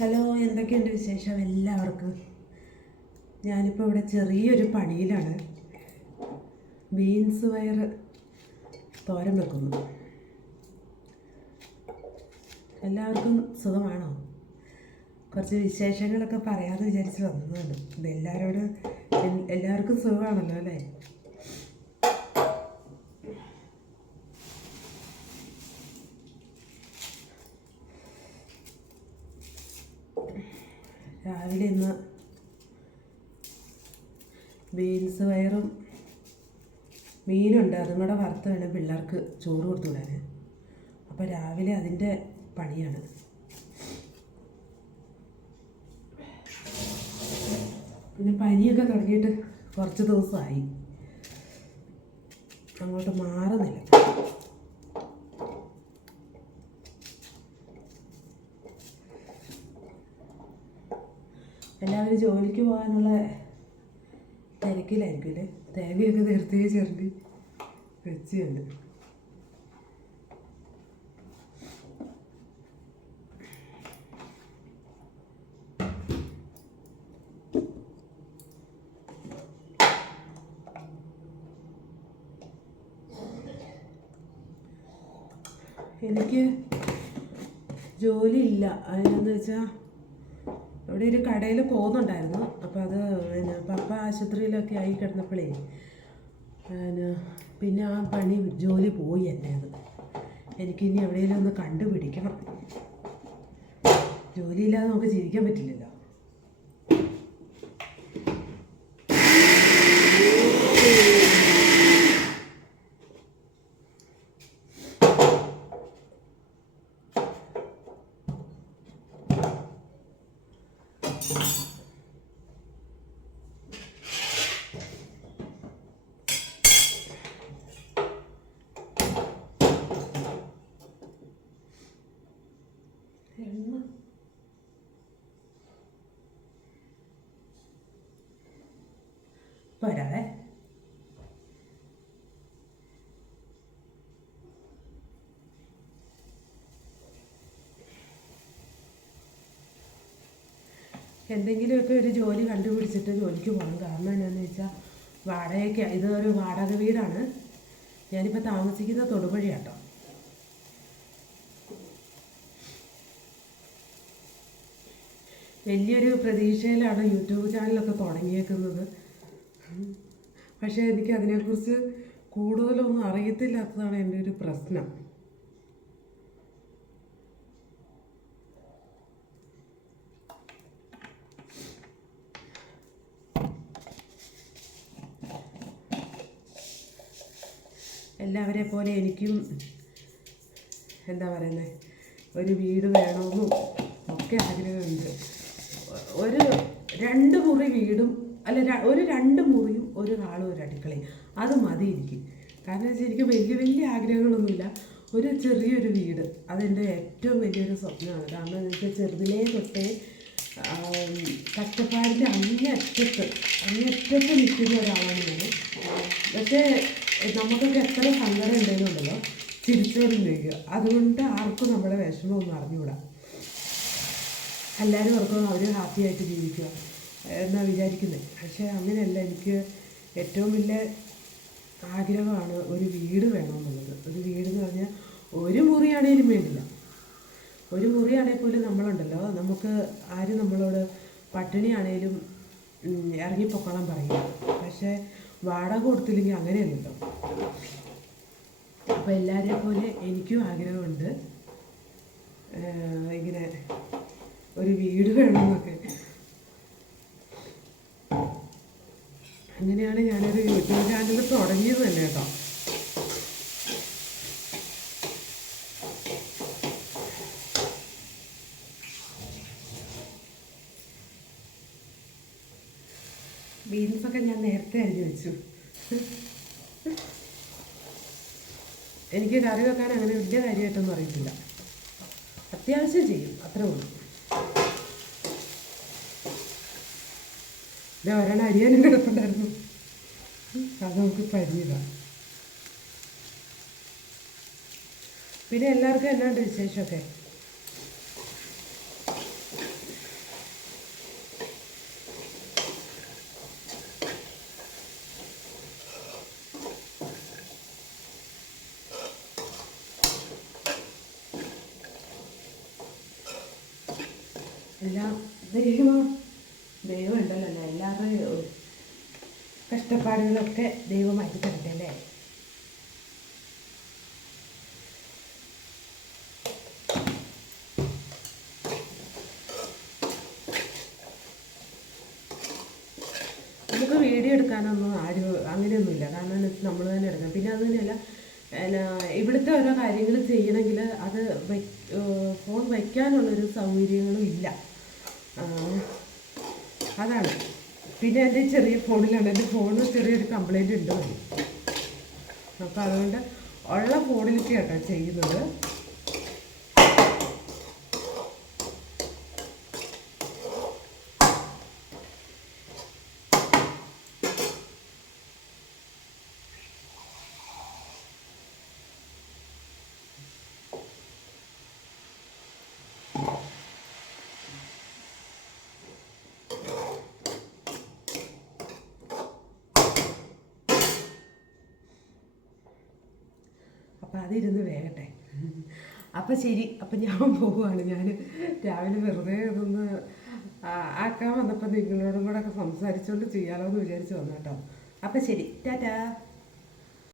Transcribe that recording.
Hello, എന്തൊക്കെയുണ്ട് വിശേഷം എല്ലാവർക്കും? ഞാനിപ്പോൾ ഇവിടെ ചെറിയൊരു പണിയിലാണ്. ബീൻസ് പയർ തോരൻ വെക്കുന്നു. എല്ലാവർക്കും സുഖമാണോ? കുറച്ച് വിശേഷങ്ങളൊക്കെ പറയാമെന്ന് വിചാരിച്ച് വന്നതാണ്. എല്ലാവർക്കും സുഖമാണല്ലോ അല്ലേ? രാവിലെ ഇന്ന് ബീൻസ് പയറും മീനുണ്ട്, അതും കൂടെ വറുത്ത് വേണം പിള്ളേർക്ക് ചോറ് കൊടുത്തു വിടാൻ. അപ്പോൾ രാവിലെ അതിൻ്റെ പണിയാണ്. പിന്നെ പനിയൊക്കെ തുടങ്ങിയിട്ട് കുറച്ച് ദിവസമായി, അങ്ങോട്ട് മാറുന്നില്ല. എല്ലാവരും ജോലിക്ക് പോകാനുള്ള തിരക്കിലായിരിക്കും അല്ലേ? തേങ്ങയൊക്കെ നേരത്തെ ചിരണ്ടി വെച്ചുണ്ട്. എനിക്ക് ജോലിയില്ല. അതെന്താണെന്ന് വെച്ചാൽ ഇവിടെ ഒരു കടയിൽ പോകുന്നുണ്ടായിരുന്നു. അപ്പോൾ അത് പപ്പ ആശുപത്രിയിലൊക്കെ ആയി കിടന്നപ്പോഴേ പിന്നെ ആ ജോലി പോയി എൻ്റെ. എനിക്കിനി എവിടെയെങ്കിലും ഒന്ന് കണ്ടുപിടിക്കണം. ജോലിയില്ലാതെ നമുക്ക് ജീവിക്കാൻ പറ്റില്ലല്ലോ. വരാതെ എന്തെങ്കിലുമൊക്കെ ഒരു ജോലി കണ്ടുപിടിച്ചിട്ട് ജോലിക്ക് പോകണം. കാരണം എന്താണെന്ന് വെച്ചാൽ വാടകയ്ക്ക്, ഇതൊരു വാടക വീടാണ്. ഞാനിപ്പോൾ താമസിക്കുന്ന തൊടുപുഴയാട്ടോ. വലിയൊരു പ്രതീക്ഷയിലാണ് യൂട്യൂബ് ചാനലൊക്കെ തുടങ്ങിയേക്കുന്നത്. പക്ഷേ എനിക്ക് അതിനെക്കുറിച്ച് കൂടുതലൊന്നും അറിയത്തില്ലാത്തതാണ് എൻ്റെ ഒരു പ്രശ്നം. എല്ലാവരെ പോലെ എനിക്കും എന്താ പറയുന്നത്, ഒരു വീട് വേണമെന്നും ഒക്കെ ആഗ്രഹമുണ്ട്. ഒരു 2 മുറി വീടും, അല്ല ഒരു 2 മുറിയും ഒരു ഹാളും ഒരു അടുക്കളയും, അത് മതി എനിക്ക്. കാരണം വെച്ചാൽ എനിക്ക് വലിയ ആഗ്രഹങ്ങളൊന്നുമില്ല. ഒരു ചെറിയൊരു വീട് അതെൻ്റെ ഏറ്റവും വലിയൊരു സ്വപ്നമാണ്. കാരണം എനിക്ക് ചെറുതിലേ തൊട്ടേ കഷ്ടപ്പാടിൻ്റെ അങ്ങേയറ്റത്ത് നിൽക്കുന്ന ഒരാളാണ് ഞാൻ. പക്ഷേ നമുക്കൊക്കെ എത്ര സങ്കടം ഉണ്ടെന്നുണ്ടല്ലോ ചിരിച്ചോണ്ടിരിക്കുക. അതുകൊണ്ട് ആർക്കും നമ്മുടെ വിഷമമൊന്നും അറിഞ്ഞുകൂടാ. എല്ലാവരും ഓർക്കും അവർ ഹാപ്പി ആയിട്ട് ജീവിക്കുക എന്നാണ് വിചാരിക്കുന്നത്. പക്ഷേ അങ്ങനെയല്ല. എനിക്ക് ഏറ്റവും വലിയ ആഗ്രഹമാണ് ഒരു വീട് വേണമെന്നുള്ളത്. ഒരു വീടെന്ന് പറഞ്ഞാൽ ഒരു മുറിയാണേലും വേണ്ടില്ല. ഒരു മുറിയാണെങ്കിൽ പോലും നമ്മളുണ്ടല്ലോ, നമുക്ക് ആരും നമ്മളോട് പട്ടിണിയാണേലും ഇറങ്ങിപ്പൊക്കോളാൻ പറയില്ല. പക്ഷേ വാടക കൊടുത്തില്ലെങ്കിൽ അങ്ങനെയല്ലല്ലോ. അപ്പോൾ എല്ലാവരെ പോലെ എനിക്കും ആഗ്രഹമുണ്ട് ഇങ്ങനെ ഒരു വീട് വേണമെന്നൊക്കെ. അങ്ങനെയാണ് ഞാനൊരു യൂട്യൂബ് ചാനൽ തുടങ്ങിയത് തന്നെ കേട്ടോ. ബീൻസൊക്കെ ഞാൻ നേരത്തെ അരിഞ്ഞു വെച്ചു. എനിക്ക് കറി വെക്കാൻ അങ്ങനെ വലിയ കാര്യമായിട്ടൊന്നും അറിയത്തില്ല. അത്യാവശ്യം ചെയ്യും, അത്രേ ഉള്ളൂ. ഒരെണ്ണം അരിയാനും കിടപ്പുണ്ടായിരുന്നു, അത് നമുക്ക് പരിചയമാണ്. പിന്നെ എല്ലാവർക്കും എന്നാണ്ട് വിശേഷമൊക്കെ? എല്ലാം ദൈവം ഉണ്ടല്ലോ, എല്ലാവരുടെയും കഷ്ടപ്പാടുകളൊക്കെ ദൈവം മാറ്റി തരട്ടെ അല്ലേ. നമുക്ക് വീഡിയോ എടുക്കാനൊന്നും ആരും അങ്ങനെയൊന്നുമില്ല, കാരണം നമ്മൾ തന്നെ എടുക്കണം. പിന്നെ അത് തന്നെയല്ല, ഇവിടുത്തെ ഓരോ കാര്യങ്ങൾ ചെയ്യണമെങ്കിൽ അത് ഫോൺ വയ്ക്കാനുള്ളൊരു സൗകര്യങ്ങളും ഇല്ല, അതാണ്. പിന്നെ എൻ്റെ ചെറിയ ഫോണിലാണ്, എൻ്റെ ഫോണിന് ചെറിയൊരു കംപ്ലൈൻറ്റ് ഉണ്ട് മതി. അപ്പോൾ അതുകൊണ്ട് ഉള്ള ഫോണിലേക്ക് കേട്ടോ ചെയ്യുന്നത്. അപ്പം അതിരുന്ന് വേകട്ടെ. അപ്പം ശരി, അപ്പം ഞാൻ പോവുകയാണ്. ഞാൻ രാവിലെ വെറുതെ ഇതൊന്ന് ആക്കാൻ വന്നപ്പോൾ നിങ്ങളോടും കൂടെ ഒക്കെ സംസാരിച്ചുകൊണ്ട് ചെയ്യാമല്ലോ എന്ന് വിചാരിച്ച് വന്നു കേട്ടോ. അപ്പം ശരി, ടാറ്റാ.